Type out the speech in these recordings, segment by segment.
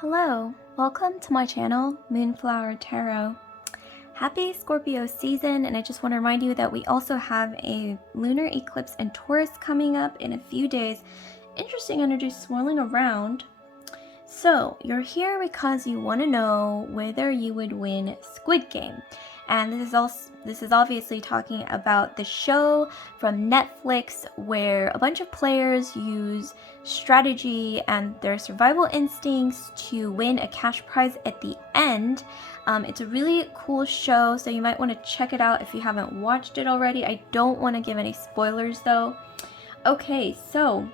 Hello, welcome to my channel, Moonflower Tarot. Happy Scorpio season, and I just want to remind you that we also have a lunar eclipse in Taurus coming up in a few days. Interesting energy swirling around. So, you're here because you want to know whether you would win Squid Game. And this is obviously talking about the show from Netflix where a bunch of players use strategy and their survival instincts to win a cash prize at the end. It's a really cool show, so you might want to check it out if you haven't watched it already. I don't want to give any spoilers though. Okay, so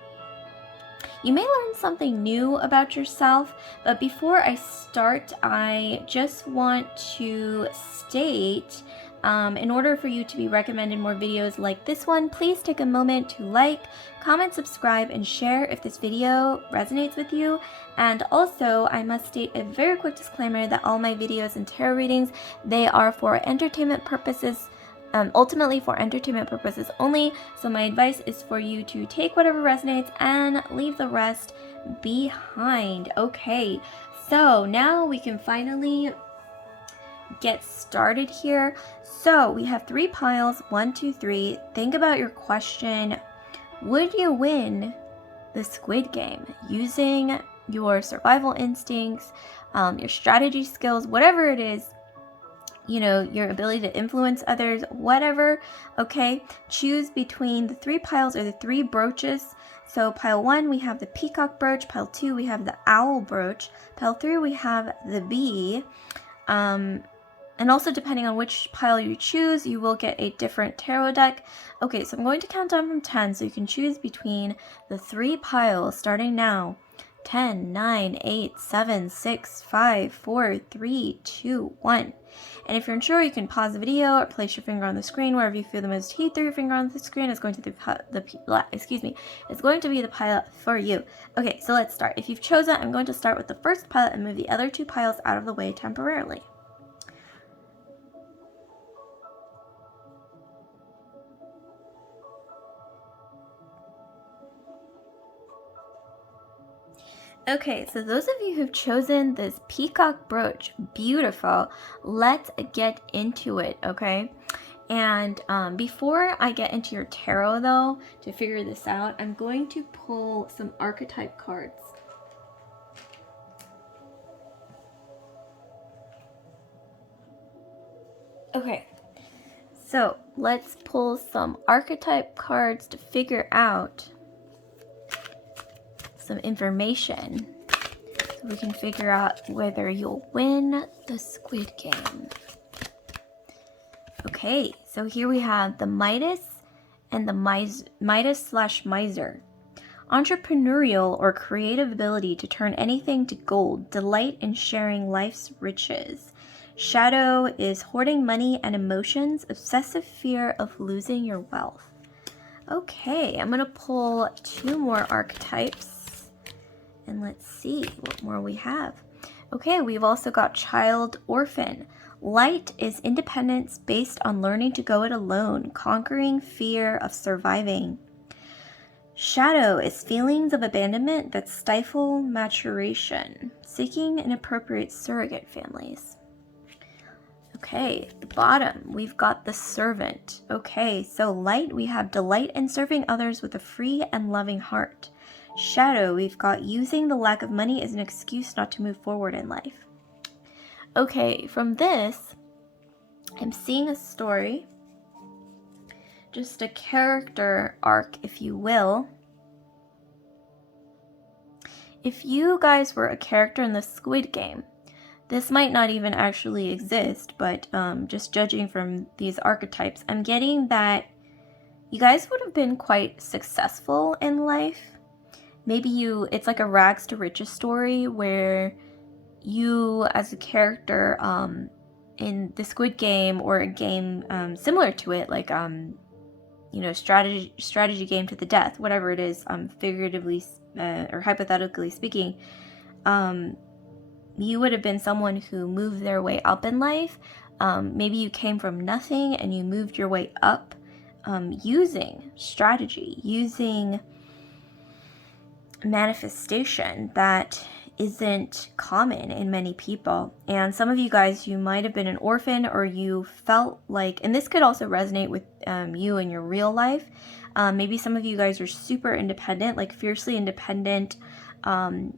you may learn something new about yourself, but before I start, I just want to state, in order for you to be recommended more videos like this one, please take a moment to like, comment, subscribe, and share if this video resonates with you. And also, I must state a very quick disclaimer that all my videos and tarot readings, they are for entertainment purposes, ultimately for entertainment purposes only, so my advice is for you to take whatever resonates and leave the rest behind. Okay, so now we can finally get started here. So we have 3 piles, 1, 2, 3. Think about your question. Would you win the Squid Game using your survival instincts, your strategy skills, whatever it is, you know, your ability to influence others, whatever. Okay, choose between the 3 piles or the 3 brooches. So pile 1, we have the peacock brooch. Pile 2, we have the owl brooch. Pile 3, we have the bee. And also, depending on which pile you choose, you will get a different tarot deck. Okay, so I'm going to count down from 10, so you can choose between the 3 piles starting now. 10, 9, 8, 7, 6, 5, 4, 3, 2, 1. And if you're unsure, you can pause the video or place your finger on the screen wherever you feel the most heat through your finger on the screen. It's going to be it's going to be the pile for you. Okay, so let's start. If you've chosen, I'm going to start with the first pile and move the other 2 piles out of the way temporarily. Okay, so those of you who've chosen this peacock brooch, beautiful, let's get into it, okay? And before I get into your tarot though, to figure this out, I'm going to pull some archetype cards. Okay, so let's pull some archetype cards to figure out some information so we can figure out whether you'll win the Squid Game. Okay, so here we have the Midas and the Midas/Miser. Entrepreneurial or creative ability to turn anything to gold, delight in sharing life's riches. Shadow is hoarding money and emotions, obsessive fear of losing your wealth. Okay, I'm going to pull 2 more archetypes. And let's see what more we have. Okay, we've also got Child Orphan. Light is independence based on learning to go it alone, conquering fear of surviving. Shadow is feelings of abandonment that stifle maturation, seeking inappropriate surrogate families. Okay, the bottom, we've got the Servant. Okay, so light, we have delight in serving others with a free and loving heart. Shadow, we've got using the lack of money as an excuse not to move forward in life. Okay, from this, I'm seeing a story, just a character arc, if you will. If you guys were a character in the Squid Game, this might not even actually exist, but just judging from these archetypes, I'm getting that you guys would have been quite successful in life. Maybe it's like a rags to riches story where you as a character in the Squid Game or a game similar to it, like you know, strategy game to the death, whatever it is, figuratively or hypothetically speaking, you would have been someone who moved their way up in life. Maybe you came from nothing and you moved your way up using strategy, using manifestation, that isn't common in many people. And some of you guys, you might have been an orphan, or you felt like, and this could also resonate with you in your real life. Maybe some of you guys are super independent, like fiercely independent.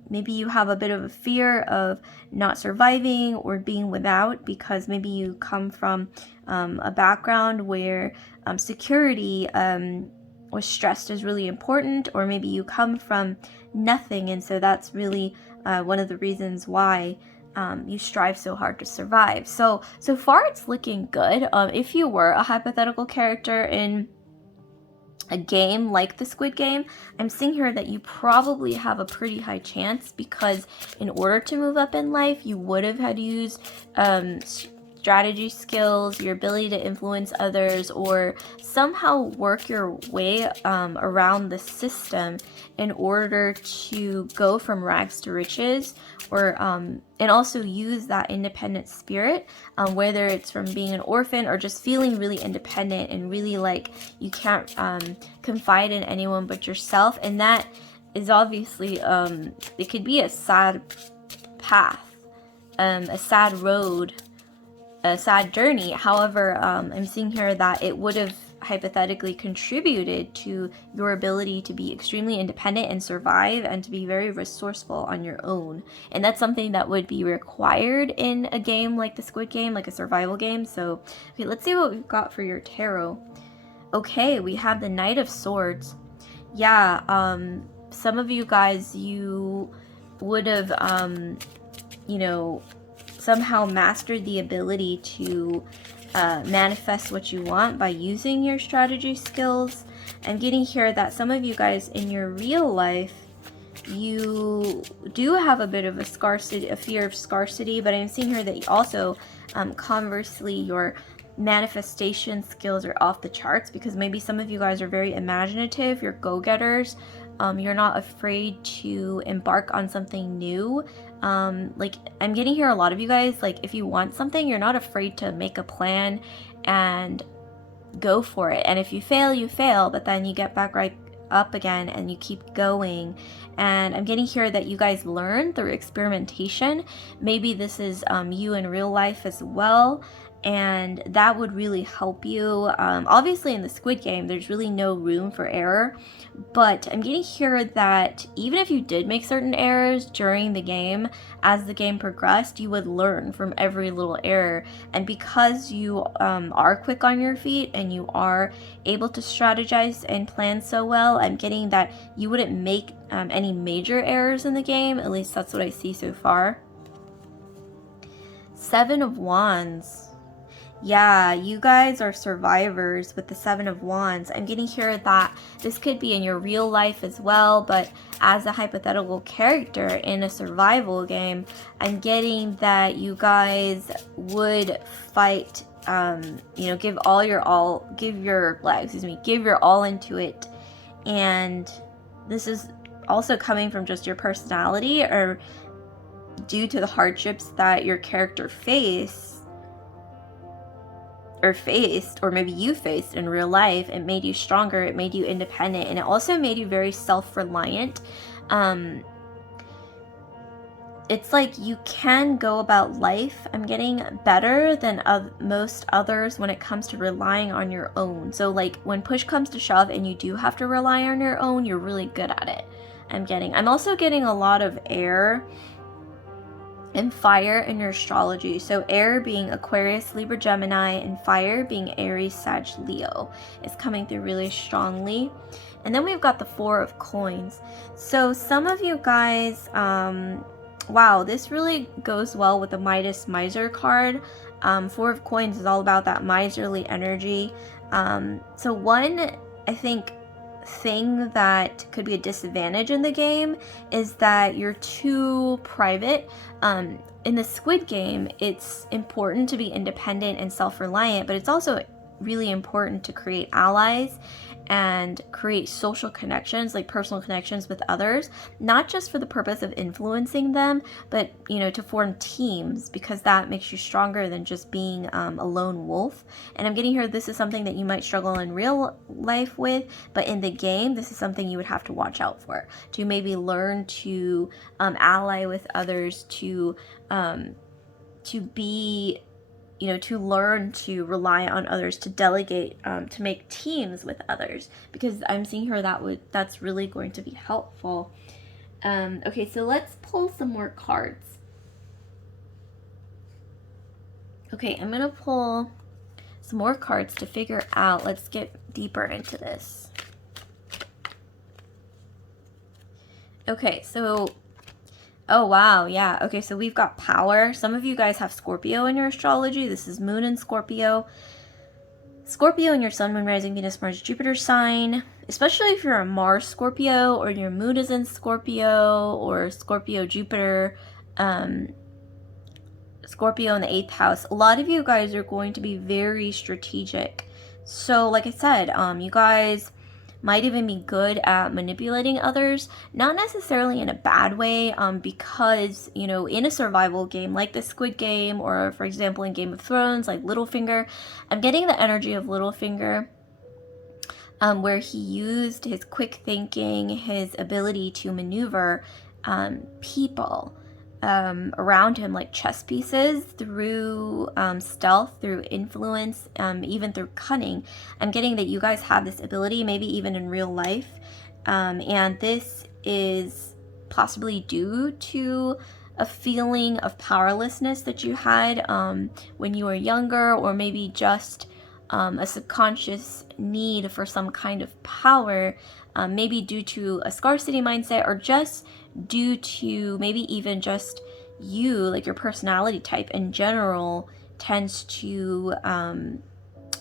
Maybe you have a bit of a fear of not surviving or being without, because maybe you come from a background where security was stressed as really important, or maybe you come from nothing, and so that's really one of the reasons why you strive so hard to survive. So far it's looking good. If you were a hypothetical character in a game like the Squid Game, I'm seeing here that you probably have a pretty high chance, because in order to move up in life, you would have had to use strategy skills, your ability to influence others, or somehow work your way around the system in order to go from rags to riches, or and also use that independent spirit, whether it's from being an orphan or just feeling really independent and really like you can't confide in anyone but yourself. And that is obviously it could be a sad path, a sad road, a sad journey. However, I'm seeing here that it would have hypothetically contributed to your ability to be extremely independent and survive, and to be very resourceful on your own. And that's something that would be required in a game like the Squid Game, like a survival game. So, okay, let's see what we've got for your tarot. Okay, we have the Knight of Swords. Yeah, some of you guys, you would have, somehow mastered the ability to manifest what you want by using your strategy skills. I'm getting here that some of you guys in your real life, you do have a bit of a fear of scarcity, but I'm seeing here that you also, conversely, your manifestation skills are off the charts, because maybe some of you guys are very imaginative, you're go-getters, you're not afraid to embark on something new. Like, I'm getting here a lot of you guys, like, if you want something, you're not afraid to make a plan and go for it. And if you fail, you fail, but then you get back right up again and you keep going. And I'm getting here that you guys learn through experimentation. Maybe this is you in real life as well, and that would really help you. Obviously in the Squid Game, there's really no room for error, but I'm getting here that even if you did make certain errors during the game, as the game progressed, you would learn from every little error. And because you are quick on your feet and you are able to strategize and plan so well, I'm getting that you wouldn't make any major errors in the game. At least that's what I see so far. Seven of Wands. Yeah, you guys are survivors with the Seven of Wands. I'm getting here that this could be in your real life as well, but as a hypothetical character in a survival game, I'm getting that you guys would fight, give your all into it. And this is also coming from just your personality, or due to the hardships that your character faced, or maybe you faced in real life. It made you stronger, it made you independent, and it also made you very self-reliant. It's like you can go about life, I'm getting, better than most others when it comes to relying on your own. So like when push comes to shove and you do have to rely on your own, you're really good at it. I'm also getting a lot of air and fire in your astrology. So air being Aquarius, Libra, Gemini, and fire being Aries, Sag, Leo is coming through really strongly. And then we've got the Four of Coins. So some of you guys, wow, this really goes well with the Midas Miser card. Four of Coins is all about that miserly energy. So one, I think, thing that could be a disadvantage in the game is that you're too private. In the Squid Game, it's important to be independent and self-reliant, but it's also really important to create allies and create social connections, like personal connections with others, not just for the purpose of influencing them, but, you know, to form teams, because that makes you stronger than just being a lone wolf. And I'm getting here, this is something that you might struggle in real life with, but in the game, this is something you would have to watch out for, to maybe learn to ally with others, to be, you know, to learn to rely on others, to delegate, to make teams with others, because I'm seeing here that's really going to be helpful. Okay, so let's pull some more cards. Okay, I'm gonna pull some more cards to figure out, let's get deeper into this. Okay, so oh, wow. Yeah. Okay. So we've got power. Some of you guys have Scorpio in your astrology. This is Moon in Scorpio. Scorpio in your Sun, Moon, Rising, Venus, Mars, Jupiter sign. Especially if you're a Mars Scorpio, or your Moon is in Scorpio, or Scorpio, Jupiter, Scorpio in the 8th house. A lot of you guys are going to be very strategic. So like I said, you guys might even be good at manipulating others, not necessarily in a bad way, because, you know, in a survival game like the Squid Game, or for example in Game of Thrones, like Littlefinger, I'm getting the energy of Littlefinger, where he used his quick thinking, his ability to maneuver people around him like chess pieces, through stealth, through influence, even through cunning. I'm getting that you guys have this ability, maybe even in real life, and this is possibly due to a feeling of powerlessness that you had when you were younger, or maybe just a subconscious need for some kind of power, maybe due to a scarcity mindset, or just due to maybe even just you, like your personality type in general tends to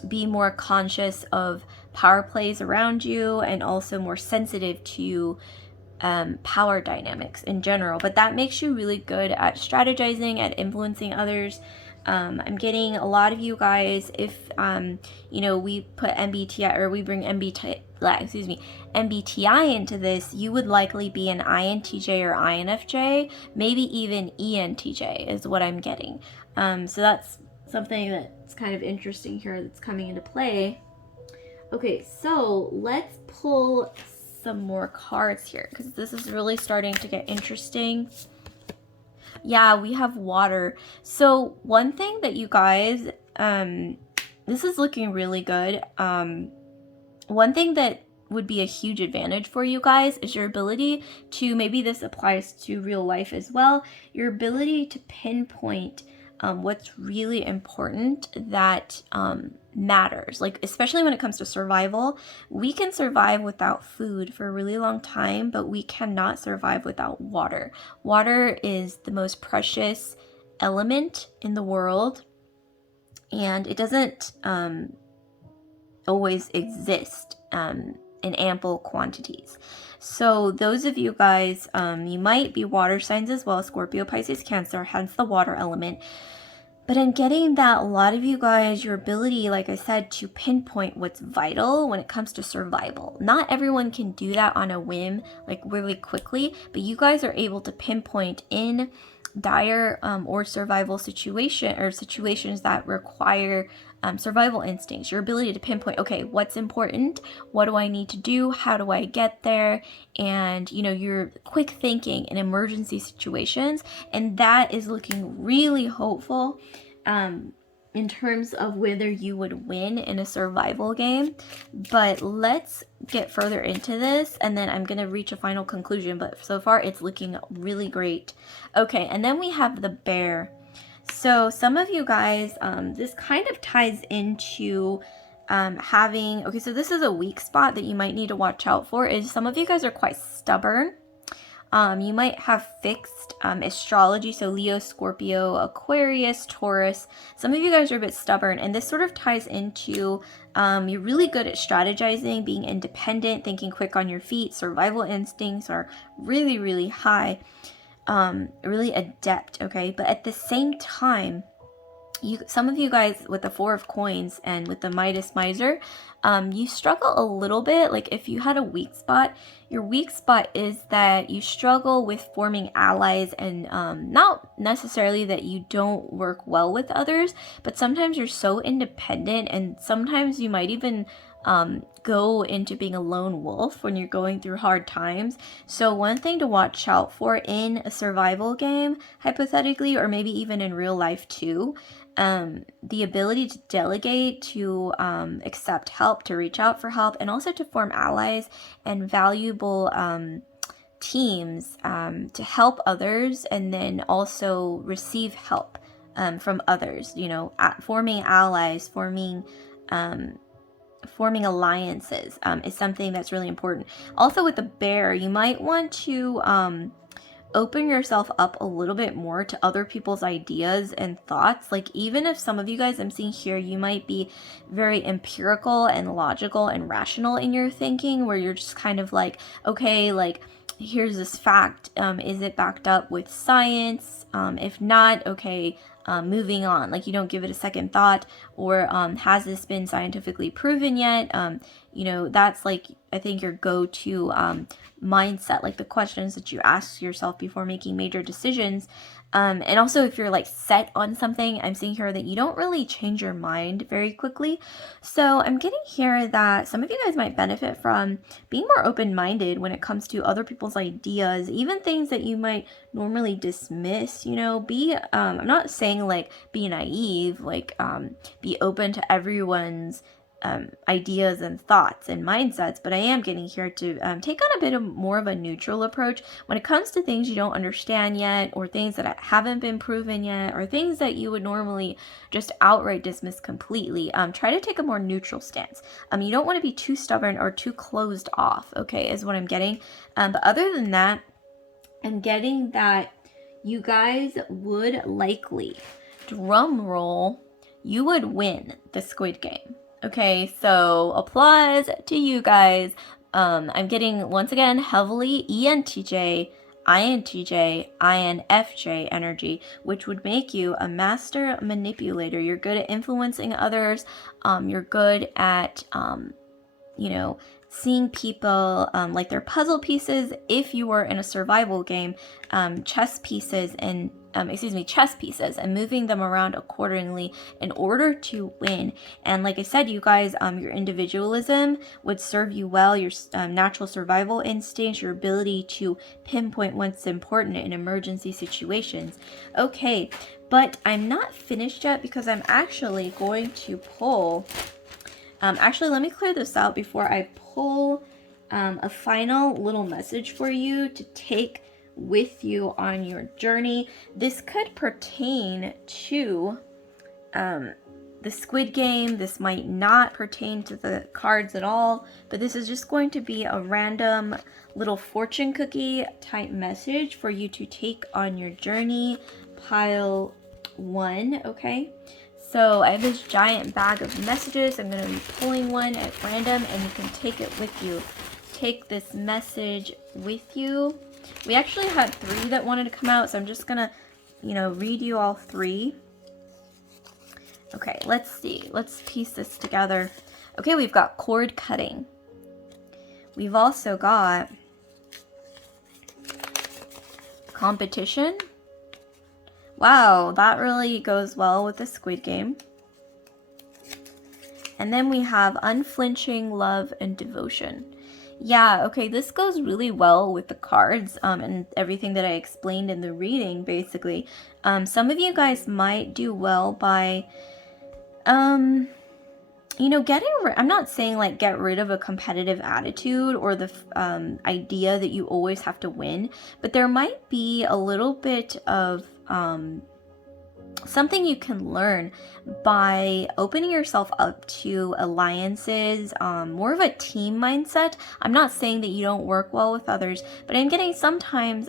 be more conscious of power plays around you, and also more sensitive to power dynamics in general. But that makes you really good at strategizing, at influencing others. I'm getting a lot of you guys, if you know, we put MBTI, or we bring MBTI into this, you would likely be an INTJ or INFJ, maybe even ENTJ is what I'm getting. So that's something that's kind of interesting here that's coming into play. Okay, so let's pull some more cards here, because this is really starting to get interesting. Yeah, we have water. So one thing that you guys, this is looking really good. One thing that would be a huge advantage for you guys is your ability to, maybe this applies to real life as well, your ability to pinpoint what's really important that matters. Like, especially when it comes to survival, we can survive without food for a really long time, but we cannot survive without water. Water is the most precious element in the world, and it doesn't always exist in ample quantities. So those of you guys, you might be water signs as well, Scorpio, Pisces, Cancer, hence the water element. But I'm getting that a lot of you guys, your ability, like I said, to pinpoint what's vital when it comes to survival. Not everyone can do that on a whim, like really quickly, but you guys are able to pinpoint in dire or survival situation, or situations that require survival instincts, your ability to pinpoint, okay, what's important, what do I need to do, how do I get there, and, you know, your quick thinking in emergency situations. And that is looking really hopeful in terms of whether you would win in a survival game. But let's get further into this, and then I'm gonna reach a final conclusion, but so far it's looking really great. Okay, and then we have the bear. So some of you guys, this kind of ties into having, okay, so this is a weak spot that you might need to watch out for, is some of you guys are quite stubborn. You might have fixed astrology, so Leo, Scorpio, Aquarius, Taurus. Some of you guys are a bit stubborn, and this sort of ties into you're really good at strategizing, being independent, thinking quick on your feet. Survival instincts are really, really high, really adept, okay? But at the same time, some of you guys with the Four of Coins and with the Midas Miser, you struggle a little bit. Like if you had a weak spot, your weak spot is that you struggle with forming allies, and not necessarily that you don't work well with others, but sometimes you're so independent, and sometimes you might even go into being a lone wolf when you're going through hard times. So one thing to watch out for in a survival game, hypothetically, or maybe even in real life too, the ability to delegate, to accept help, to reach out for help, and also to form allies and valuable teams to help others, and then also receive help from others. You know, forming allies, forming alliances is something that's really important. Also with the bear, you might want to open yourself up a little bit more to other people's ideas and thoughts. Like even if some of you guys, I'm seeing here, you might be very empirical and logical and rational in your thinking, where you're just kind of like, okay, like here's this fact, is it backed up with science? If not, okay, moving on. Like you don't give it a second thought, or has this been scientifically proven yet? You know, that's like, I think your go-to mindset, like the questions that you ask yourself before making major decisions. And also if you're like set on something, I'm seeing here that you don't really change your mind very quickly. So I'm getting here that some of you guys might benefit from being more open-minded when it comes to other people's ideas, even things that you might normally dismiss. You know, I'm not saying like be naive, like be open to everyone's ideas and thoughts and mindsets, but I am getting here to take on a bit of more of a neutral approach when it comes to things you don't understand yet, or things that haven't been proven yet, or things that you would normally just outright dismiss completely. Try to take a more neutral stance. You don't want to be too stubborn or too closed off, okay, is what I'm getting. But other than that, I'm getting that you guys would likely, drum roll, you would win the Squid Game. Okay, so applause to you guys. I'm getting, once again, heavily ENTJ, INTJ, INFJ energy, which would make you a master manipulator. You're good at influencing others. You're good at, you know, seeing people like they're puzzle pieces. If you were in a survival game, chess pieces, and moving them around accordingly in order to win. And like I said, you guys, your individualism would serve you well, your natural survival instincts, your ability to pinpoint what's important in emergency situations. Okay, but I'm not finished yet, because I'm actually going to pull, actually let me clear this out before I pull a final little message for you to take with you on your journey. This could pertain to the Squid Game. This might not pertain to the cards at all, but this is just going to be a random little fortune cookie type message for you to take on your journey. Pile 1, okay? So I have this giant bag of messages. I'm going to be pulling one at random, and you can take it with you. Take this message with you. We actually had 3 that wanted to come out, so I'm just gonna, read you all 3. Okay, let's see. Let's piece this together. Okay, we've got cord cutting. We've also got competition. Wow, that really goes well with the Squid Game. And then we have unflinching love and devotion. Yeah, okay, this goes really well with the cards and everything that I explained in the reading, basically. Some of you guys might do well by, I'm not saying like get rid of a competitive attitude or the idea that you always have to win, but there might be a little bit of something you can learn by opening yourself up to alliances, more of a team mindset. I'm not saying that you don't work well with others, but I'm getting sometimes,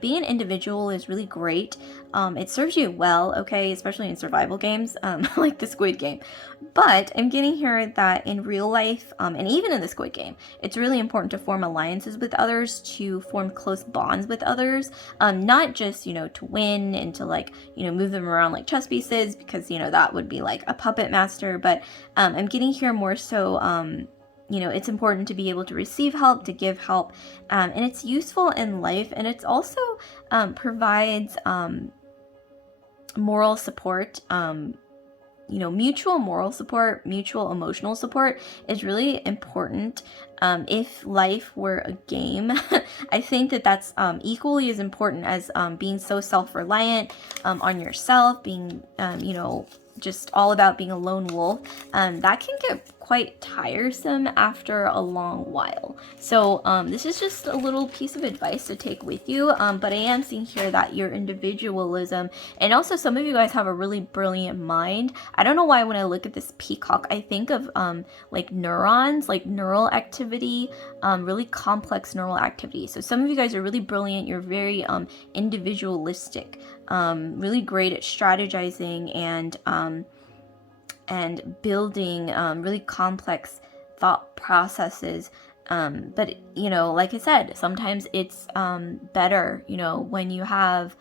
being an individual is really great. It serves you well, okay, especially in survival games, like the Squid Game. But I'm getting here that in real life, and even in the Squid Game, it's really important to form alliances with others, to form close bonds with others, not just, to win and to move them around around like chess pieces, because, you know, that would be like a puppet master. But I'm getting here more so, you know, it's important to be able to receive help, to give help, and it's useful in life, and it's also provides moral support. You know, mutual moral support, mutual emotional support is really important. If life were a game, I think that that's equally as important as being so self-reliant on yourself, being, you know, just all about being a lone wolf. That can get quite tiresome after a long while. So this is just a little piece of advice to take with you. But I am seeing here that your individualism, and also some of you guys have a really brilliant mind. I don't know why when I look at this peacock, I think of like neurons, like neural activity, really complex neural activity. So some of you guys are really brilliant. You're very individualistic, really great at strategizing and building really complex thought processes. But, you know, like I said, sometimes it's better, you know, when you have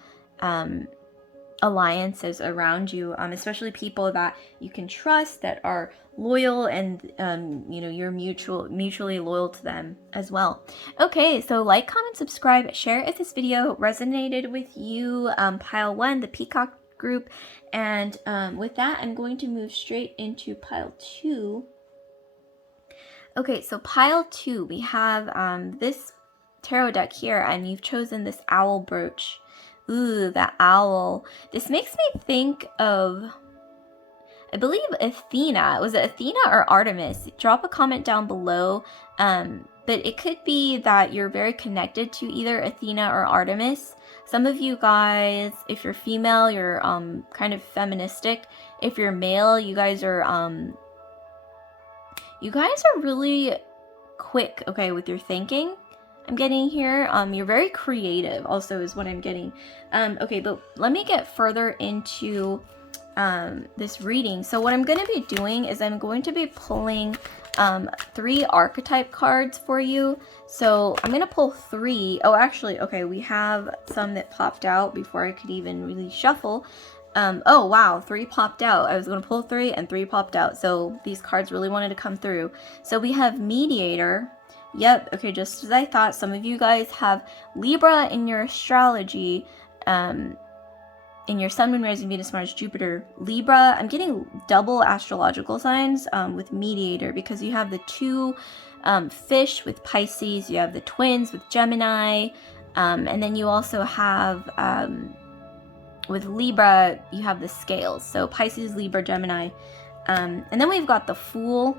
alliances around you, especially people that you can trust, that are loyal, and you know, you're mutually loyal to them as well. Okay, so like, comment, subscribe, share if this video resonated with you. Pile 1, the peacock group, and with that, I'm going to move straight into pile 2. Okay, so pile 2, we have this tarot deck here, and you've chosen this owl brooch. Ooh, that owl. This makes me think of, I believe, Athena. Was it Athena or Artemis? Drop a comment down below. But it could be that you're very connected to either Athena or Artemis. Some of you guys, if you're female, you're kind of feministic. If you're male, you guys are really quick, okay, with your thinking. I'm getting here. You're very creative also is what I'm getting. Okay, but let me get further into this reading. So what I'm going to be doing is I'm going to be pulling 3 archetype cards for you. So I'm going to pull 3. Oh, actually, okay, we have some that popped out before I could even really shuffle. Oh, wow, 3 popped out. I was going to pull 3 and 3 popped out. So these cards really wanted to come through. So we have Mediator. Yep, okay, just as I thought, some of you guys have Libra in your astrology, in your Sun, Moon, Rising, Venus, Mars, Jupiter, Libra. I'm getting double astrological signs with Mediator, because you have the 2 fish with Pisces, you have the twins with Gemini, and then you also have, with Libra, you have the scales. So Pisces, Libra, Gemini, and then we've got the Fool.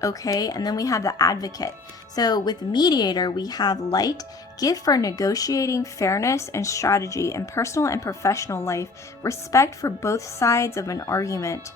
Okay, and then we have the Advocate. So with Mediator, we have Light, gift for negotiating fairness and strategy in personal and professional life, respect for both sides of an argument.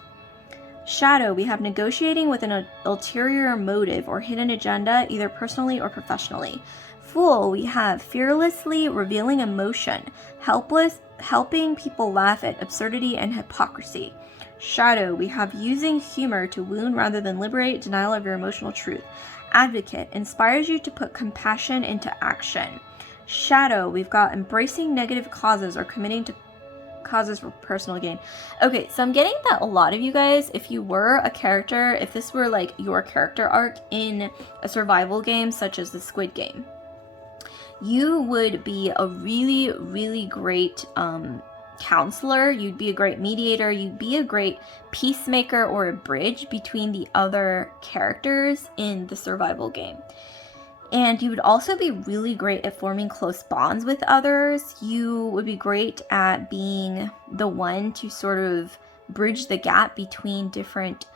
Shadow, we have negotiating with an ulterior motive or hidden agenda, either personally or professionally. Fool, we have fearlessly revealing emotion, helping people laugh at absurdity and hypocrisy. Shadow, we have using humor to wound rather than liberate, denial of your emotional truth. Advocate, inspires you to put compassion into action. Shadow, we've got embracing negative causes or committing to causes for personal gain. Okay, so I'm getting that a lot of you guys, if you were a character, if this were like your character arc in a survival game such as the Squid Game, you would be a really, really great counselor, you'd be a great mediator, you'd be a great peacemaker or a bridge between the other characters in the survival game. And you would also be really great at forming close bonds with others. You would be great at being the one to sort of bridge the gap between different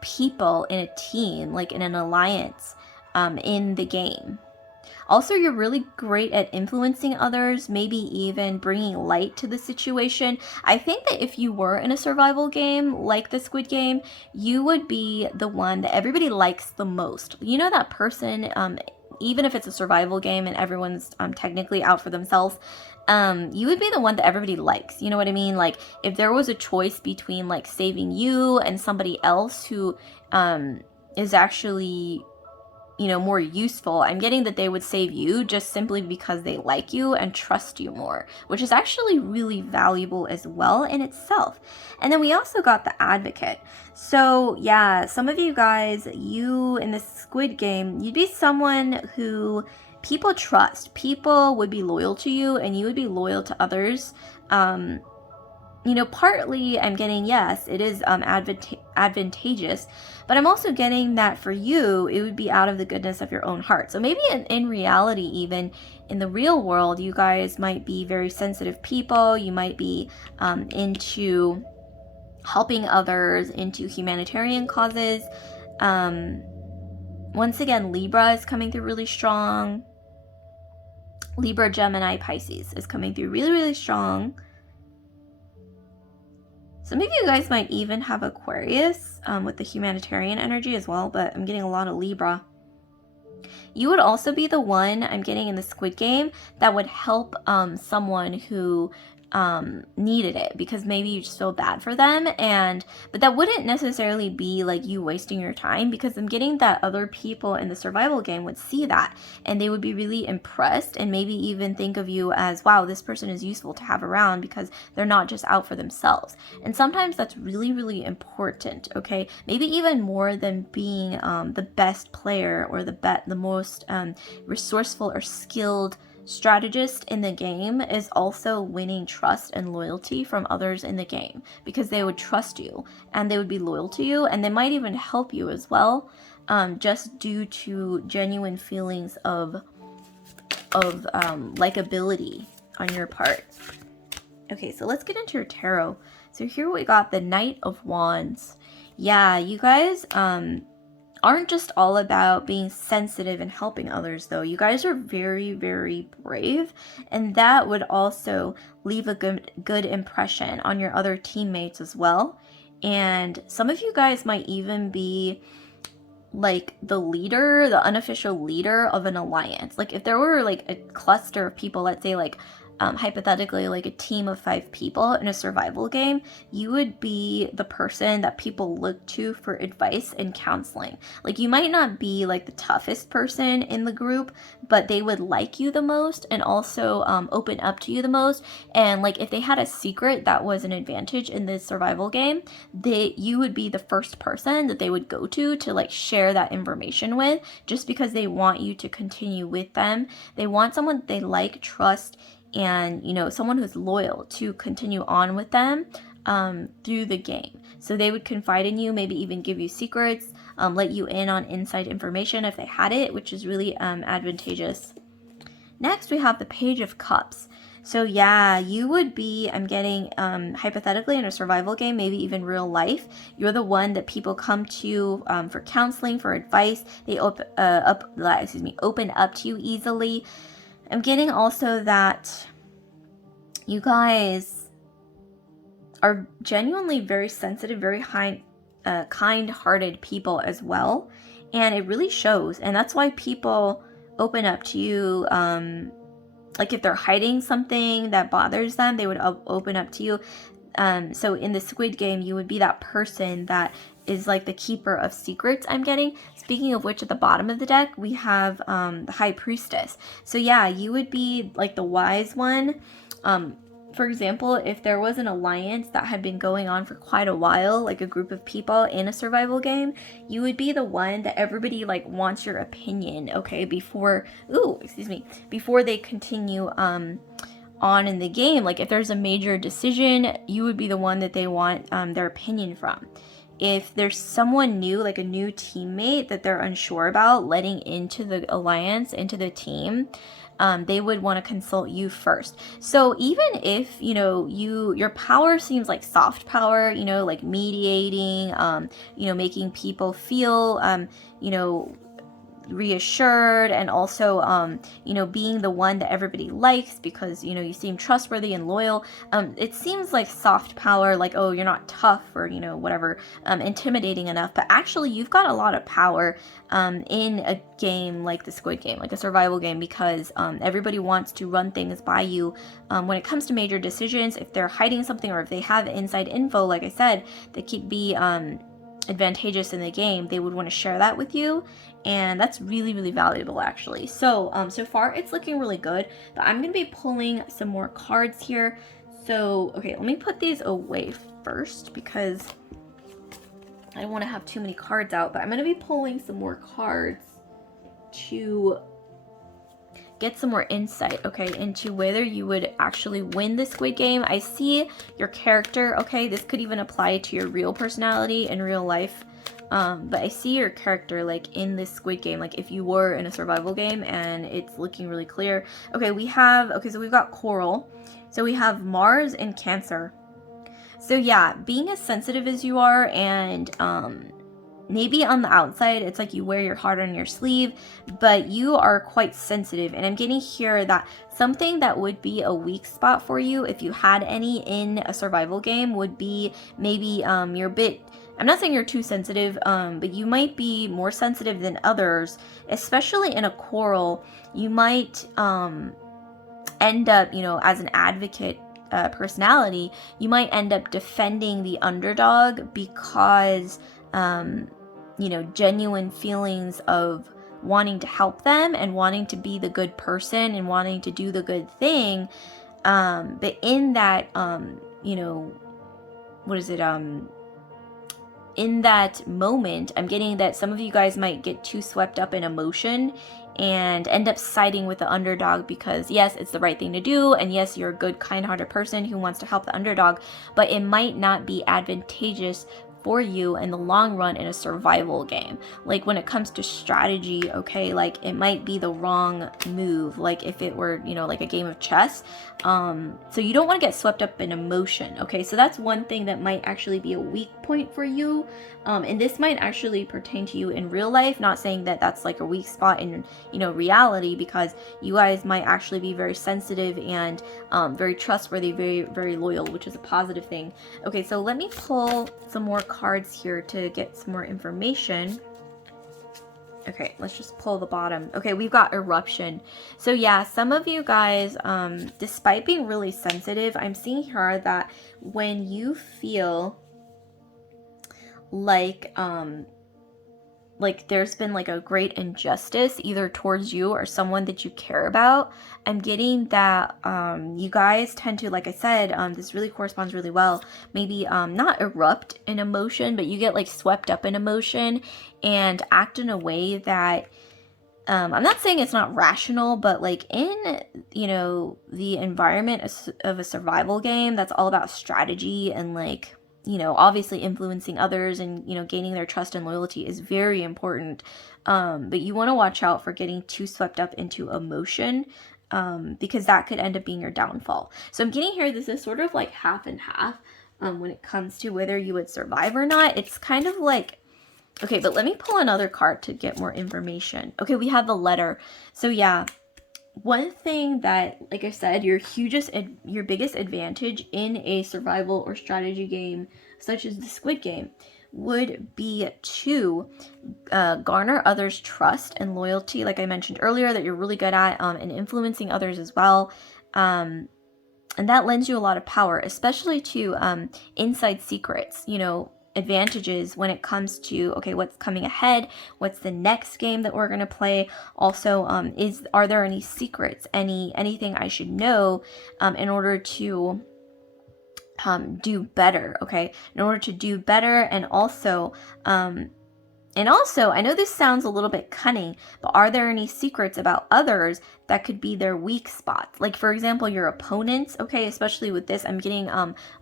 people in a team, like in an alliance in the game. Also, you're really great at influencing others, maybe even bringing light to the situation. I think that if you were in a survival game like the Squid Game, you would be the one that everybody likes the most. You know, that person, even if it's a survival game and everyone's technically out for themselves, you would be the one that everybody likes. You know what I mean? Like, if there was a choice between like saving you and somebody else who is actually, more useful. I'm getting that they would save you just simply because they like you and trust you more, which is actually really valuable as well in itself. And then we also got the Advocate. So yeah, some of you guys, you in the Squid Game, you'd be someone who people trust. People would be loyal to you, and you would be loyal to others. Partly I'm getting, yes, it is advantageous, but I'm also getting that for you, it would be out of the goodness of your own heart. So maybe in reality, even in the real world, you guys might be very sensitive people. You might be into helping others, into humanitarian causes. Once again, Libra is coming through really strong. Libra, Gemini, Pisces is coming through really, really strong. Some of you guys might even have Aquarius with the humanitarian energy as well, but I'm getting a lot of Libra. You would also be the one, I'm getting in the Squid Game, that would help someone who needed it, because maybe you just feel bad for them, but that wouldn't necessarily be like you wasting your time, because I'm getting that other people in the survival game would see that and they would be really impressed and maybe even think of you as, wow, this person is useful to have around because they're not just out for themselves. And sometimes that's really, really important, okay? Maybe even more than being the best player or the most resourceful or skilled strategist in the game is also winning trust and loyalty from others in the game, because they would trust you and they would be loyal to you, and they might even help you as well, just due to genuine feelings of likability on your part. Okay, so let's get into your tarot. So here we got the Knight of Wands. Yeah, you guys aren't just all about being sensitive and helping others, though. You guys are very, very brave, and that would also leave a good impression on your other teammates as well. And some of you guys might even be like the leader, the unofficial leader of an alliance. Like if there were like a cluster of people, let's say like hypothetically like a team of 5 people in a survival game, you would be the person that people look to for advice and counseling. Like you might not be like the toughest person in the group, but they would like you the most and also open up to you the most. And like if they had a secret that was an advantage in the survival game, you would be the first person that they would go to like share that information with, just because they want you to continue with them. They want someone they like, trust, and someone who's loyal to continue on with them through the game. So they would confide in you, maybe even give you secrets, let you in on inside information if they had it, which is really advantageous. Next, we have the Page of Cups. So yeah, you would be, I'm getting hypothetically in a survival game, maybe even real life, you're the one that people come to for counseling, for advice. They open up to you easily. I'm getting also that you guys are genuinely very sensitive, very kind-hearted people as well. And it really shows. And that's why people open up to you. Like if they're hiding something that bothers them, they would open up to you. So in the Squid Game, you would be that person that is like the keeper of secrets, I'm getting. Speaking of which, at the bottom of the deck, we have the High Priestess. So yeah, you would be like the wise one. For example, if there was an alliance that had been going on for quite a while, like a group of people in a survival game, you would be the one that everybody like wants your opinion, okay, before they continue on in the game. Like if there's a major decision, you would be the one that they want their opinion from. If there's someone new, like a new teammate that they're unsure about letting into the alliance, into the team, they would want to consult you first. So even if, your power seems like soft power, like mediating, making people feel, reassured, and also being the one that everybody likes because you seem trustworthy and loyal, it seems like soft power, like, oh, you're not tough or whatever, intimidating enough, but actually you've got a lot of power in a game like the Squid Game, like a survival game, because everybody wants to run things by you when it comes to major decisions. If they're hiding something or if they have inside info, like I said, that could be advantageous in the game, they would want to share that with you. and that's really, really valuable actually. So so far it's looking really good, but I'm gonna be pulling some more cards here. So okay, let me put these away first because I don't want to have too many cards out, but I'm gonna be pulling some more cards to get some more insight, okay, into whether you would actually win the Squid Game. I see your character, okay, this could even apply to your real personality in real life. But I see your character like in this Squid Game, like if you were in a survival game, and it's looking really clear. Okay, so we've got Coral. So we have Mars and Cancer. So yeah, being as sensitive as you are, and maybe on the outside it's like you wear your heart on your sleeve, but you are quite sensitive. And I'm getting here that something that would be a weak spot for you, if you had any in a survival game, would be maybe you're a bit, I'm not saying you're too sensitive, but you might be more sensitive than others, especially in a Coral. You might end up, you know, as an advocate personality, you might end up defending the underdog because you know, genuine feelings of wanting to help them and wanting to be the good person and wanting to do the good thing. But in that, you know, what is it? In that moment, I'm getting that some of you guys might get too swept up in emotion and end up siding with the underdog because yes, it's the right thing to do, and yes, you're a good, kind-hearted person who wants to help the underdog, but it might not be advantageous for you in the long run in a survival game. Like when it comes to strategy, okay, like it might be the wrong move, like if it were, you know, like a game of chess. So you don't want to get swept up in emotion, okay? So that's one thing that might actually be a weak point for you. And this might actually pertain to you in real life, not saying that that's like a weak spot in, you know, reality, because you guys might actually be very sensitive and very trustworthy, very, very loyal, which is a positive thing. Okay, so let me pull some more cards here to get some more information. Okay, let's just pull the bottom. Okay, we've got Eruption. So yeah, some of you guys, despite being really sensitive, I'm seeing here that when you feel like there's been like a great injustice either towards you or someone that you care about, I'm getting that you guys tend to, like I said, this really corresponds really well, maybe not erupt in emotion, but you get like swept up in emotion and act in a way that I'm not saying it's not rational, but like in, you know, the environment of a survival game that's all about strategy and like, you know, obviously influencing others and, you know, gaining their trust and loyalty is very important. But you want to watch out for getting too swept up into emotion, because that could end up being your downfall. So I'm getting here, this is sort of like half and half when it comes to whether you would survive or not. It's kind of like, okay, but let me pull another card to get more information. Okay, we have the Letter. So yeah, one thing that, like I said, your biggest advantage in a survival or strategy game such as the Squid Game would be to garner others' trust and loyalty, like I mentioned earlier, that you're really good at, and influencing others as well. And that lends you a lot of power, especially to inside secrets, you know, advantages when it comes to, okay, what's coming ahead, what's the next game that we're going to play. Also, are there any secrets, anything I should know in order to do better, okay? In order to do better, and also, I know this sounds a little bit cunning, but are there any secrets about others that could be their weak spots? Like, for example, your opponents, okay, especially with this, I'm getting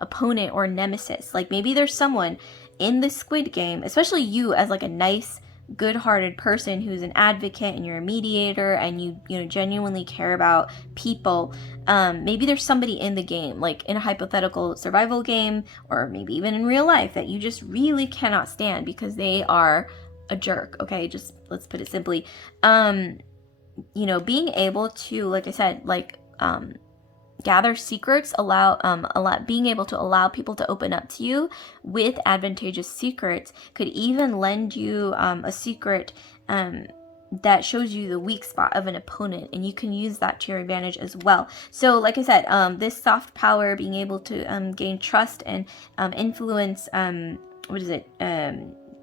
opponent or nemesis. Like, maybe there's someone in the Squid Game, especially you as like a nice, good-hearted person who's an advocate and you're a mediator and you know, genuinely care about people. Maybe there's somebody in the game, like in a hypothetical survival game, or maybe even in real life, that you just really cannot stand because they are a jerk, okay? Just let's put it simply. You know, being able to, like I said, like gather secrets, being able to allow people to open up to you with advantageous secrets could even lend you a secret that shows you the weak spot of an opponent, and you can use that to your advantage as well. So like I said, this soft power, being able to gain trust and influence,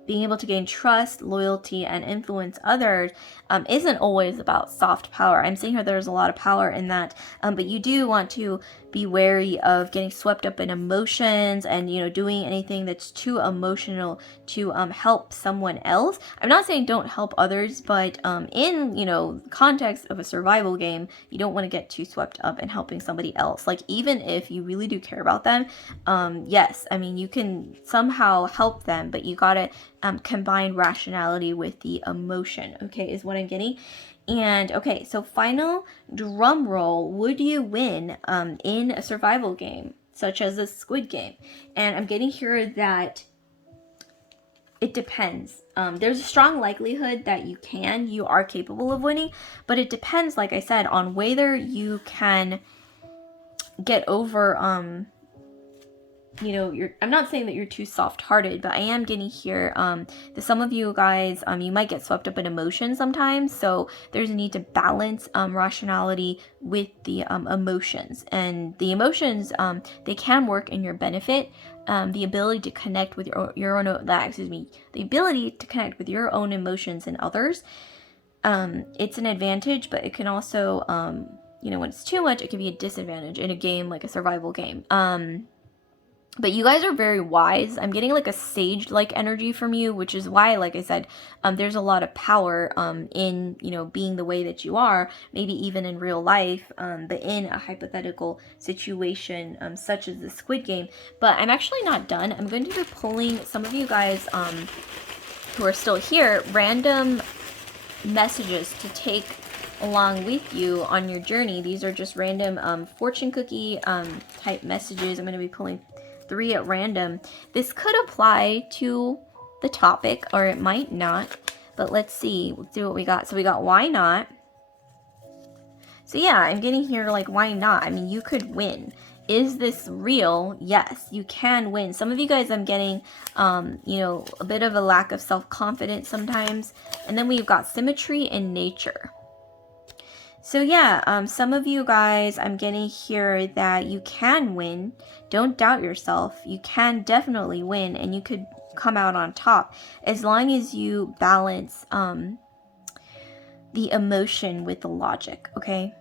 being able to gain trust, loyalty, and influence others isn't always about soft power. I'm seeing here there's a lot of power in that, but you do want to be wary of getting swept up in emotions and, you know, doing anything that's too emotional to help someone else. I'm not saying don't help others, but in, you know, context of a survival game, you don't want to get too swept up in helping somebody else. Like, even if you really do care about them, yes, I mean, you can somehow help them, but you gotta combine rationality with the emotion, okay, is what I'm getting. And okay, so final drum roll, would you win in a survival game such as a Squid Game? And I'm getting here that it depends. There's a strong likelihood that you are capable of winning, but it depends, like I said, on whether you can get over you know, I'm not saying that you're too soft-hearted, but I am getting here that some of you guys, you might get swept up in emotion sometimes, so there's a need to balance rationality with the emotions. And the emotions, they can work in your benefit. The ability to connect with your own, the ability to connect with your own emotions and others, it's an advantage, but it can also, you know, when it's too much, it can be a disadvantage in a game like a survival game. But you guys are very wise. I'm getting like a sage-like energy from you, which is why, like I said, there's a lot of power in, you know, being the way that you are, maybe even in real life, but in a hypothetical situation such as the Squid Game. But I'm actually not done. I'm going to be pulling some of you guys who are still here, random messages to take along with you on your journey. These are just random fortune cookie type messages. I'm going to be pulling 3 at random. This could apply to the topic, or it might not, but let's see. Let's see what we got. So we got why not. So yeah, I'm getting here like why not? I mean, you could win. Is this real? Yes, you can win. Some of you guys, I'm getting, you know, a bit of a lack of self-confidence sometimes. And then we've got symmetry in nature. So yeah, some of you guys, I'm getting here that you can win. Don't doubt yourself. You can definitely win, and you could come out on top as long as you balance the emotion with the logic, okay?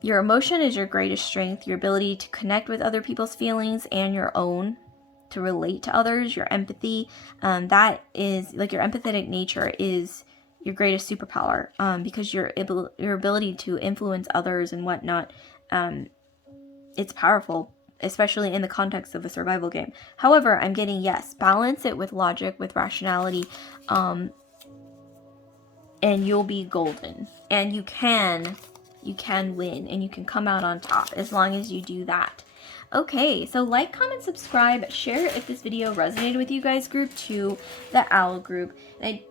Your emotion is your greatest strength, your ability to connect with other people's feelings and your own, to relate to others, your empathy. That is, like, your empathetic nature is your greatest superpower, because your ability to influence others and whatnot, it's powerful, especially in the context of a survival game. However, I'm getting, yes, balance it with logic, with rationality, and you'll be golden. And you can win, and you can come out on top as long as you do that. Okay, so like, comment, subscribe, share if this video resonated with you guys, group 2, the owl group. And I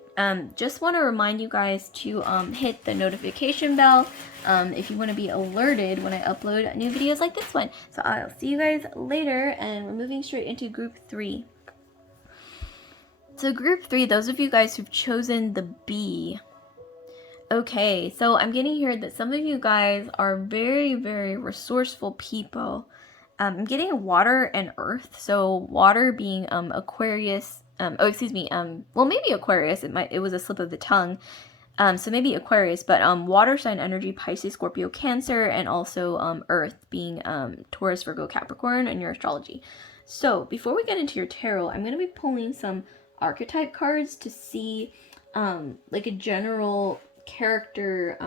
just want to remind you guys to hit the notification bell if you want to be alerted when I upload new videos like this one. So I'll see you guys later, and we're moving straight into group 3. So group 3, those of you guys who've chosen the B. Okay, so I'm getting here that some of you guys are very, very resourceful people. I'm getting water and earth. So water being Aquarius. Well, maybe Aquarius. It was a slip of the tongue. So maybe Aquarius, but water sign energy, Pisces, Scorpio, Cancer, and also earth being Taurus, Virgo, Capricorn in your astrology. So before we get into your tarot, I'm going to be pulling some archetype cards to see like a general character,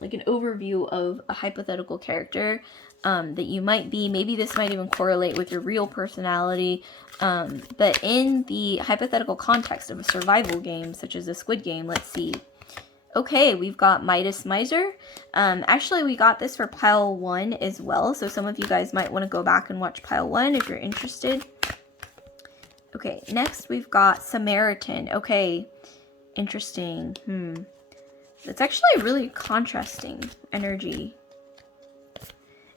like an overview of a hypothetical character that you might be. Maybe this might even correlate with your real personality, but in the hypothetical context of a survival game such as a Squid Game, let's see. Okay, we've got Midas Miser. Actually, we got this for pile 1 as well, so some of you guys might want to go back and watch pile 1 if you're interested. Okay, next we've got Samaritan. Okay, interesting. That's actually really contrasting energy.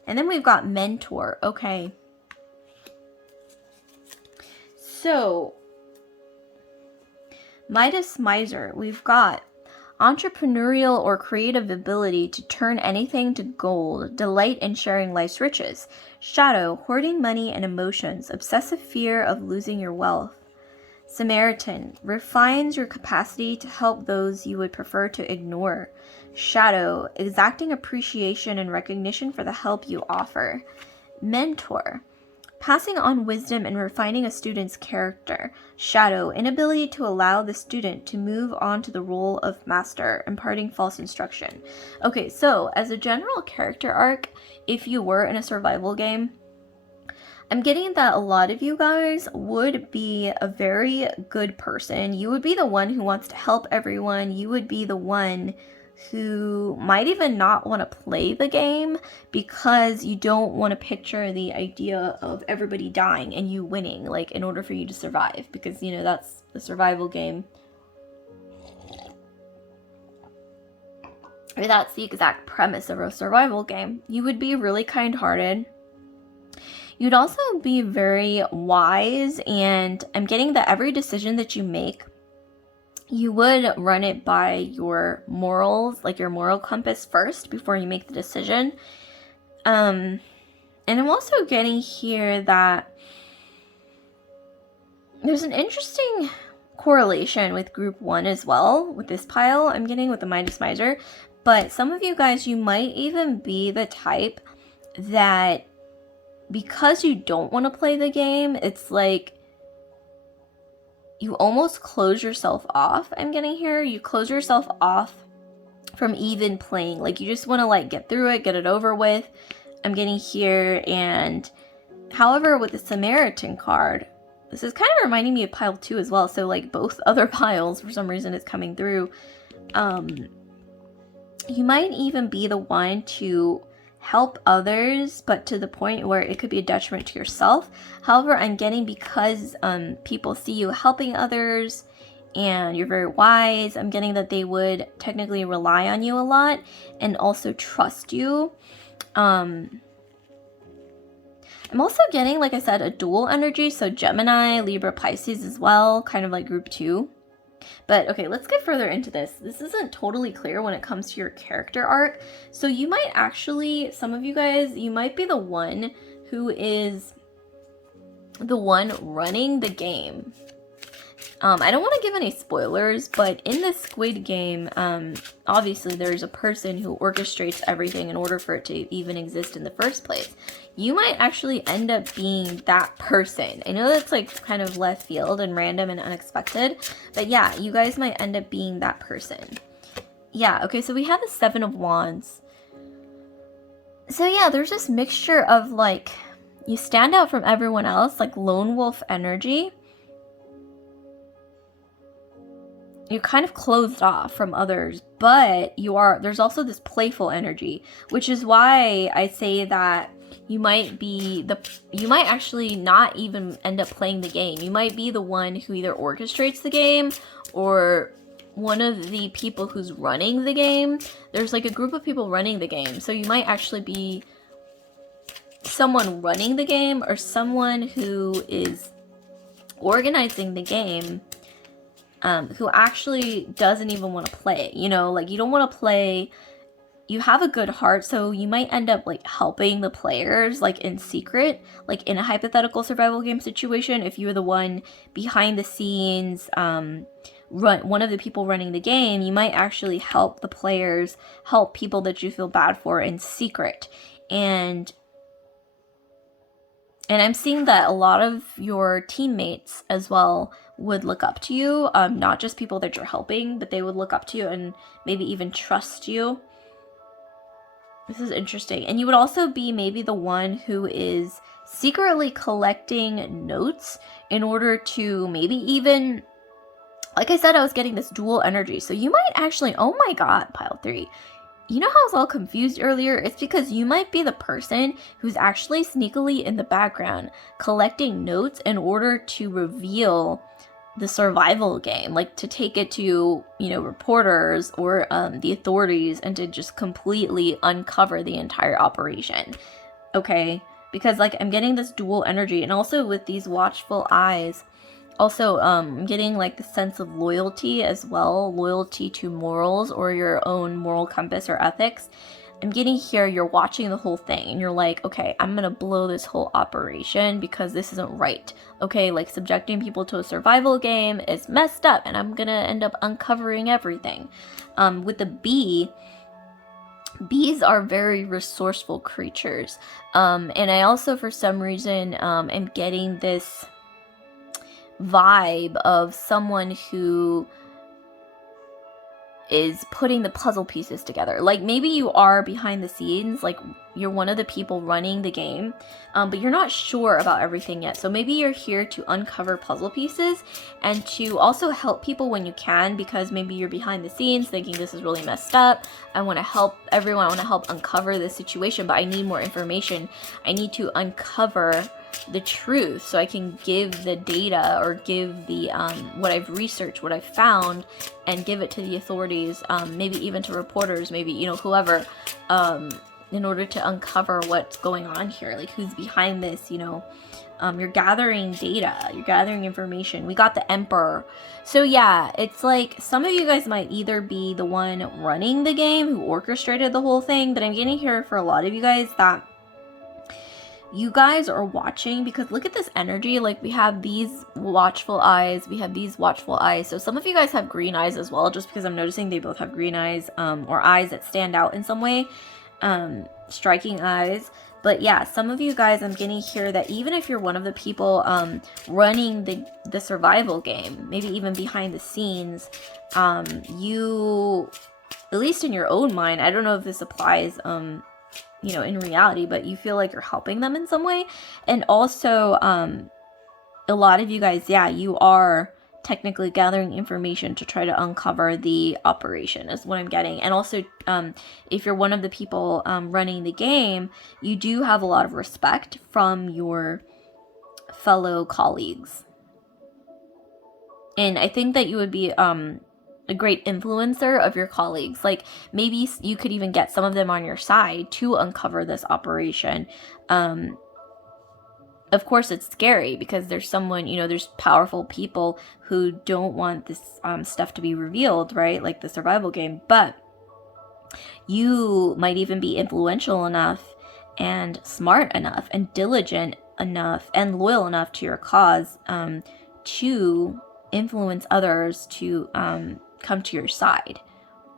And then we've got Mentor. Okay. So, Midas Miser, we've got entrepreneurial or creative ability to turn anything to gold, delight in sharing life's riches. Shadow, hoarding money and emotions, obsessive fear of losing your wealth. Samaritan, refines your capacity to help those you would prefer to ignore. Shadow, exacting appreciation and recognition for the help you offer. Mentor, passing on wisdom and refining a student's character. Shadow, inability to allow the student to move on to the role of master, imparting false instruction. Okay, so as a general character arc, if you were in a survival game, I'm getting that a lot of you guys would be a very good person. You would be the one who wants to help everyone. You would be the one who might even not want to play the game because you don't want to picture the idea of everybody dying and you winning, like, in order for you to survive, because, you know, that's the survival game. Or that's the exact premise of a survival game. You would be really kind-hearted. You'd also be very wise, and I'm getting that every decision that you make, you would run it by your morals, like your moral compass first before you make the decision. And I'm also getting here that there's an interesting correlation with group 1 as well, with this pile I'm getting with the Midas Miser. But some of you guys, you might even be the type that, because you don't want to play the game, it's like you almost close yourself off. I'm getting here. You close yourself off from even playing. Like, you just want to, like, get through it, get it over with. I'm getting here. And however, with the Samaritan card, this is kind of reminding me of pile 2 as well. So, like, both other piles, for some reason, is coming through. You might even be the one to help others, but to the point where it could be a detriment to yourself. However, I'm getting, because people see you helping others and you're very wise, I'm getting that they would technically rely on you a lot and also trust you. I'm also getting, like I said, a dual energy, so Gemini, Libra, Pisces as well, kind of like group 2. But okay, let's get further into this. This isn't totally clear when it comes to your character arc. So you might actually, some of you guys, you might be the one who is the one running the game. I don't want to give any spoilers, but in the Squid Game, obviously there's a person who orchestrates everything in order for it to even exist in the first place. You might actually end up being that person. I know that's like kind of left field and random and unexpected, but yeah, you guys might end up being that person. Yeah, okay, so we have the 7 of Wands. So yeah, there's this mixture of, like, you stand out from everyone else, like lone wolf energy. You're kind of closed off from others, but there's also this playful energy, which is why I say that you might actually not even end up playing the game. You might be the one who either orchestrates the game or one of the people who's running the game. There's like a group of people running the game, so you might actually be someone running the game or someone who is organizing the game, who actually doesn't even want to play. You know, like, you don't want to play, you have a good heart, so you might end up, like, helping the players, like, in secret, like, in a hypothetical survival game situation. If you're the one behind the scenes, one of the people running the game, you might actually help the players, help people that you feel bad for in secret. And I'm seeing that a lot of your teammates as well would look up to you, not just people that you're helping, but they would look up to you and maybe even trust you. This is interesting. And you would also be maybe the one who is secretly collecting notes in order to maybe even, like I said, I was getting this dual energy. So you might actually, oh my god, pile 3. You know how I was all confused earlier? It's because you might be the person who's actually sneakily in the background collecting notes in order to reveal the survival game, like to take it to, you know, reporters or the authorities, and to just completely uncover the entire operation. Okay? Because, like, I'm getting this dual energy, and also with these watchful eyes, also I'm getting like the sense of loyalty as well, loyalty to morals or your own moral compass or ethics. I'm getting here, you're watching the whole thing and you're like, okay, I'm gonna blow this whole operation because this isn't right. Okay, like subjecting people to a survival game is messed up and I'm gonna end up uncovering everything. With the bee, bees are very resourceful creatures. And I also, for some reason, am getting this vibe of someone who is putting the puzzle pieces together. Like maybe you are behind the scenes, like you're one of the people running the game, but you're not sure about everything yet. So maybe you're here to uncover puzzle pieces and to also help people when you can, because maybe you're behind the scenes thinking this is really messed up. I want to help everyone. I want to help uncover this situation, but I need more information. I need to uncover the truth so I can give the data or give the what I've researched, what I've found, and give it to the authorities, maybe even to reporters, maybe, you know, whoever, in order to uncover what's going on here, like who's behind this, you know. You're gathering data, you're gathering information. We got the Emperor. So yeah, it's like some of you guys might either be the one running the game who orchestrated the whole thing, but I'm getting here for a lot of you guys that you guys are watching, because look at this energy. Like we have these watchful eyes, we have these watchful eyes. So some of you guys have green eyes as well, just because I'm noticing they both have green eyes, or eyes that stand out in some way, striking eyes. But yeah, some of you guys, I'm getting here that even if you're one of the people running the survival game, maybe even behind the scenes, you, at least in your own mind, I don't know if this applies you know, in reality, but you feel like you're helping them in some way. And also, a lot of you guys, yeah, you are technically gathering information to try to uncover the operation, is what I'm getting. And also, if you're one of the people running the game, you do have a lot of respect from your fellow colleagues. And I think that you would be a great influencer of your colleagues. Like maybe you could even get some of them on your side to uncover this operation. Of course it's scary because there's someone, you know, there's powerful people who don't want this stuff to be revealed, right? Like the survival game, but you might even be influential enough and smart enough and diligent enough and loyal enough to your cause to influence others to come to your side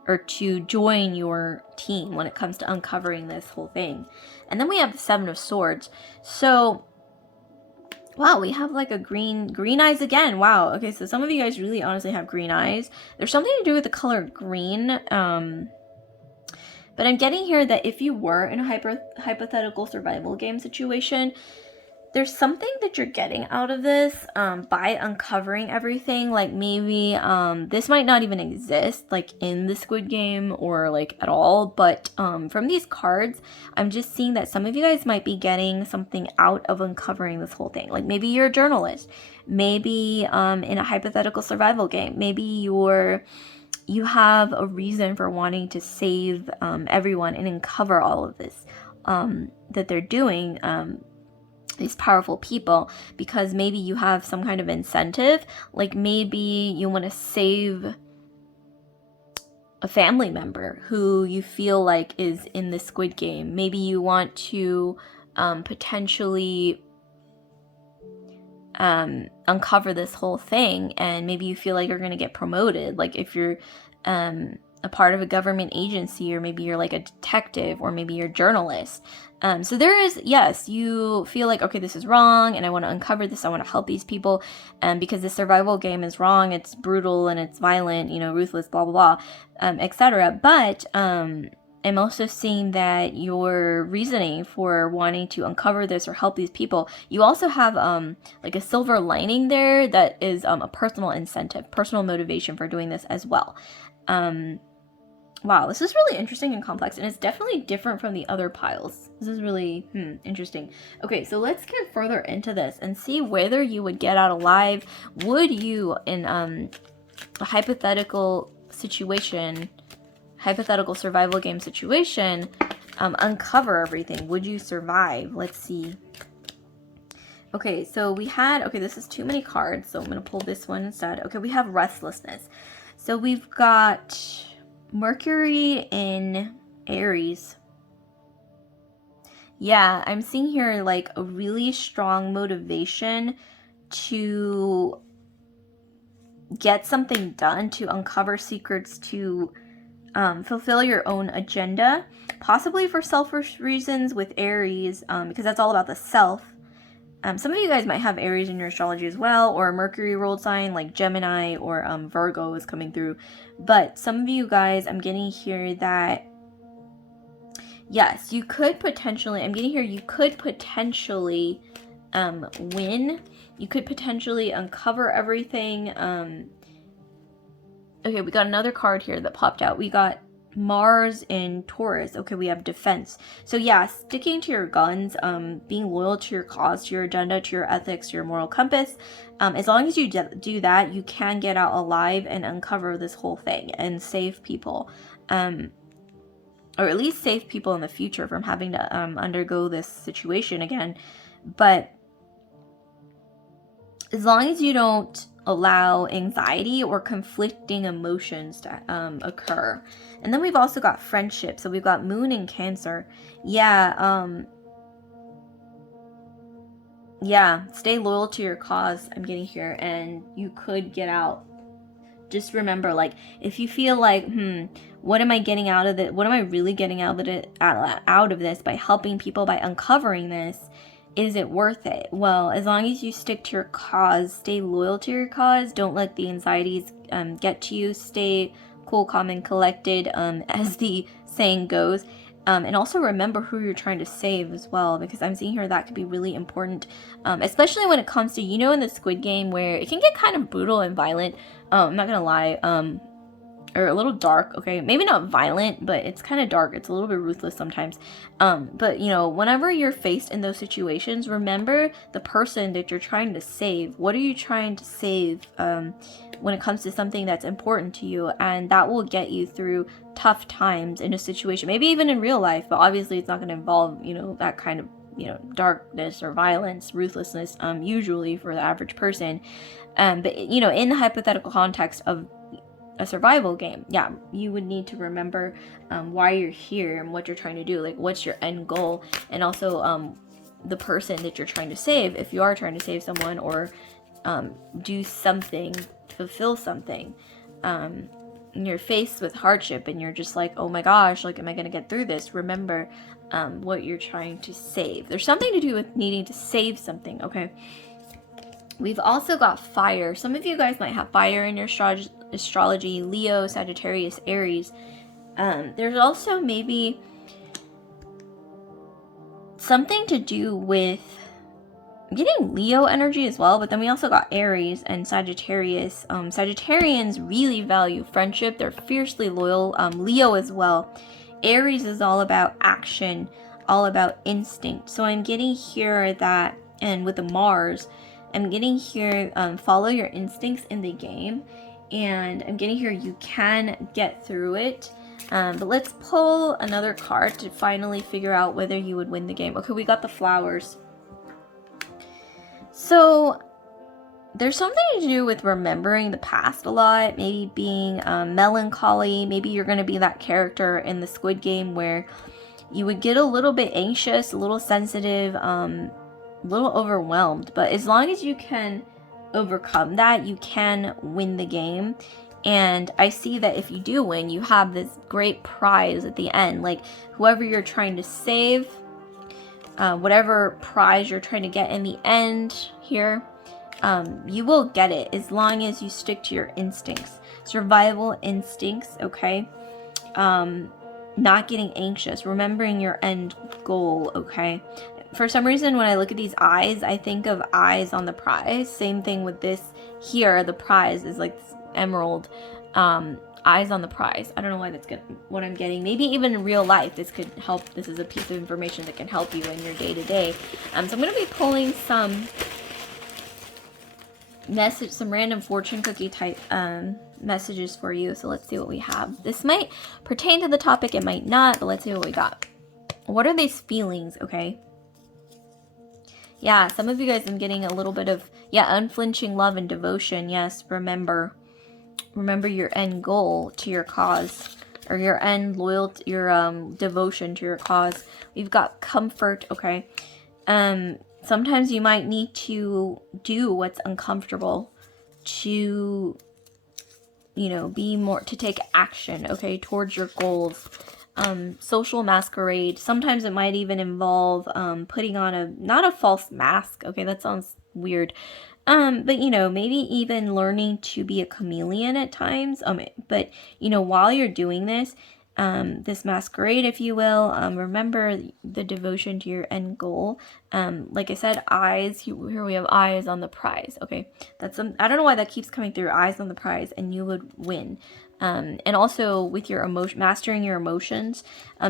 or to join your team when it comes to uncovering this whole thing. And then we have the Seven of Swords. So wow, we have like a green eyes again. Wow. Okay, so some of you guys really honestly have green eyes. There's something to do with the color green. But I'm getting here that if you were in a hypothetical survival game situation, there's something that you're getting out of this by uncovering everything. Like maybe this might not even exist like in the Squid Game or like at all, but from these cards, I'm just seeing that some of you guys might be getting something out of uncovering this whole thing. Like maybe you're a journalist, maybe in a hypothetical survival game, maybe you have a reason for wanting to save everyone and uncover all of this that they're doing, these powerful people, because maybe you have some kind of incentive. Like maybe you want to save a family member who you feel like is in the Squid Game. Maybe you want to potentially uncover this whole thing, and maybe you feel like you're going to get promoted. Like if you're a part of a government agency, or maybe you're like a detective, or maybe you're a journalist. So there is, yes, you feel like, okay, this is wrong and I want to uncover this. I want to help these people because the survival game is wrong. It's brutal and it's violent, you know, ruthless, blah, blah, blah, etc. But I'm also seeing that your reasoning for wanting to uncover this or help these people, you also have like a silver lining there that is a personal incentive, personal motivation for doing this as well. Wow, this is really interesting and complex, and it's definitely different from the other piles. This is really interesting. Okay, so let's get further into this and see whether you would get out alive. Would you, in a hypothetical situation, hypothetical survival game situation, uncover everything? Would you survive? Let's see. Okay, so we had, okay, this is too many cards, so I'm going to pull this one instead. Okay, we have restlessness. So we've got Mercury in Aries. Yeah, I'm seeing here like a really strong motivation to get something done, to uncover secrets, to fulfill your own agenda, possibly for selfish reasons with Aries, because that's all about the self. Some of you guys might have Aries in your astrology as well, or a Mercury ruled sign like Gemini or Virgo is coming through. But some of you guys, I'm getting here that, yes, you could potentially, I'm getting here, you could potentially win. You could potentially uncover everything. Okay, we got another card here that popped out. We got Mars in Taurus. Okay, we have defense. So yeah, sticking to your guns, being loyal to your cause, to your agenda, to your ethics, to your moral compass. As long as you do that, you can get out alive and uncover this whole thing and save people. Or at least save people in the future from having to undergo this situation again. But as long as you don't allow anxiety or conflicting emotions to occur. And then we've also got friendship. So we've got Moon in Cancer. Yeah, stay loyal to your cause, I'm getting here, and you could get out. Just remember, like, if you feel like, what am I getting out of it? What am I really getting out of this by helping people, by uncovering this? Is it worth it? Well, as long as you stick to your cause, stay loyal to your cause, don't let the anxieties get to you, stay cool, calm, and collected, as the saying goes. And also remember who you're trying to save as well, because I'm seeing here that could be really important, especially when it comes to, in the Squid Game where it can get kind of brutal and violent. I'm not gonna lie, or a little dark, okay? Maybe not violent, but it's kind of dark. It's a little bit ruthless sometimes. But, whenever you're faced in those situations, remember the person that you're trying to save. What are you trying to save when it comes to something that's important to you? And that will get you through tough times in a situation, maybe even in real life, but obviously it's not going to involve, that kind of, darkness or violence, ruthlessness, usually for the average person. But, in the hypothetical context of a survival game, yeah, you would need to remember why you're here and what you're trying to do, like what's your end goal, and also the person that you're trying to save, if you are trying to save someone or do something to fulfill something. And you're faced with hardship and you're just like, oh my gosh, like, am I going to get through this? Remember what you're trying to save. There's something to do with needing to save something, okay? We've also got fire. Some of you guys might have fire in your astrology, Leo, Sagittarius, Aries. There's also maybe something to do with, I'm getting Leo energy as well, but then we also got Aries and Sagittarius. Sagittarians really value friendship. They're fiercely loyal. Leo as well. Aries is all about action, all about instinct. So I'm getting here that, and with the Mars, I'm getting here, follow your instincts in the game, and I'm getting here you can get through it. But let's pull another card to finally figure out whether you would win the game. Okay, we got the flowers. So there's something to do with remembering the past a lot, maybe being melancholy. Maybe you're going to be that character in the Squid Game where you would get a little bit anxious, a little sensitive, a little overwhelmed, but as long as you can overcome that, you can win the game. And I see that if you do win, you have this great prize at the end. Like, whoever you're trying to save, whatever prize you're trying to get in the end here, you will get it as long as you stick to your instincts, survival instincts, okay? Not getting anxious, remembering your end goal, okay? For some reason, when I look at these eyes, I think of eyes on the prize. Same thing with this here. The prize is like this emerald, eyes on the prize. I don't know why that's good. What I'm getting, maybe even in real life, this could help. This is a piece of information that can help you in your day to day. So I'm going to be pulling some random fortune cookie type messages for you. So let's see what we have. This might pertain to the topic. It might not, but let's see what we got. What are these feelings? Okay. Yeah, some of you guys, I'm getting a little bit of, unflinching love and devotion. Yes, remember your end goal to your cause. or your end, loyalty, your devotion to your cause. We've got comfort, okay? Sometimes you might need to do what's uncomfortable to, you know, to take action, okay, towards your goals. Social masquerade. Sometimes it might even involve putting on not a false mask, okay, that sounds weird. But you know, maybe even learning to be a chameleon at times. But you know, while you're doing this, this masquerade, if you will, remember the devotion to your end goal. Like I said, eyes. Here we have eyes on the prize. Okay, that's I don't know why that keeps coming through. Eyes on the prize, and you would win. And also with your mastering your emotions.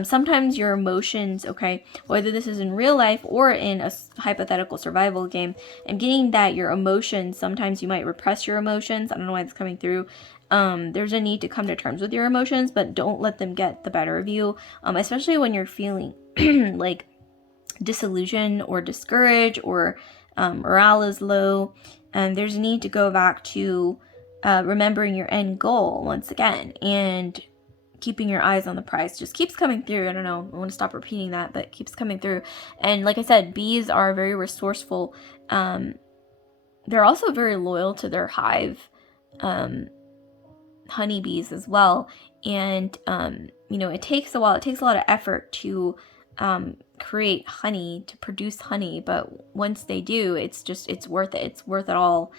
Sometimes your emotions, okay, whether this is in real life or in a hypothetical survival game, I'm getting that your emotions, sometimes you might repress your emotions. I don't know why it's coming through. There's a need to come to terms with your emotions, but don't let them get the better of you, especially when you're feeling like disillusioned or discouraged, or morale is low. There's a need to go back to remembering your end goal once again, and keeping your eyes on the prize. Just keeps coming through. I don't know, I want to stop repeating that, but it keeps coming through. And like I said, bees are very resourceful. They're also very loyal to their hive, honeybees as well. And you know, it takes a while, it takes a lot of effort to create honey, to produce honey, but once they do, it's worth it. It's worth it all.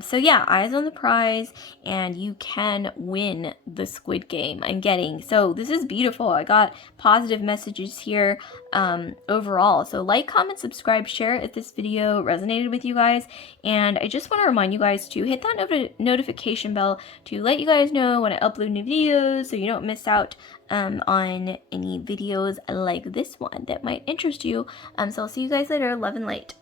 So yeah, eyes on the prize, and you can win the squid game, I'm getting. So this is beautiful. I got positive messages here overall. So like, comment, subscribe, share if this video resonated with you guys. And I just want to remind you guys to hit that notification bell to let you guys know when I upload new videos, so you don't miss out on any videos like this one that might interest you. So I'll see you guys later. Love and light.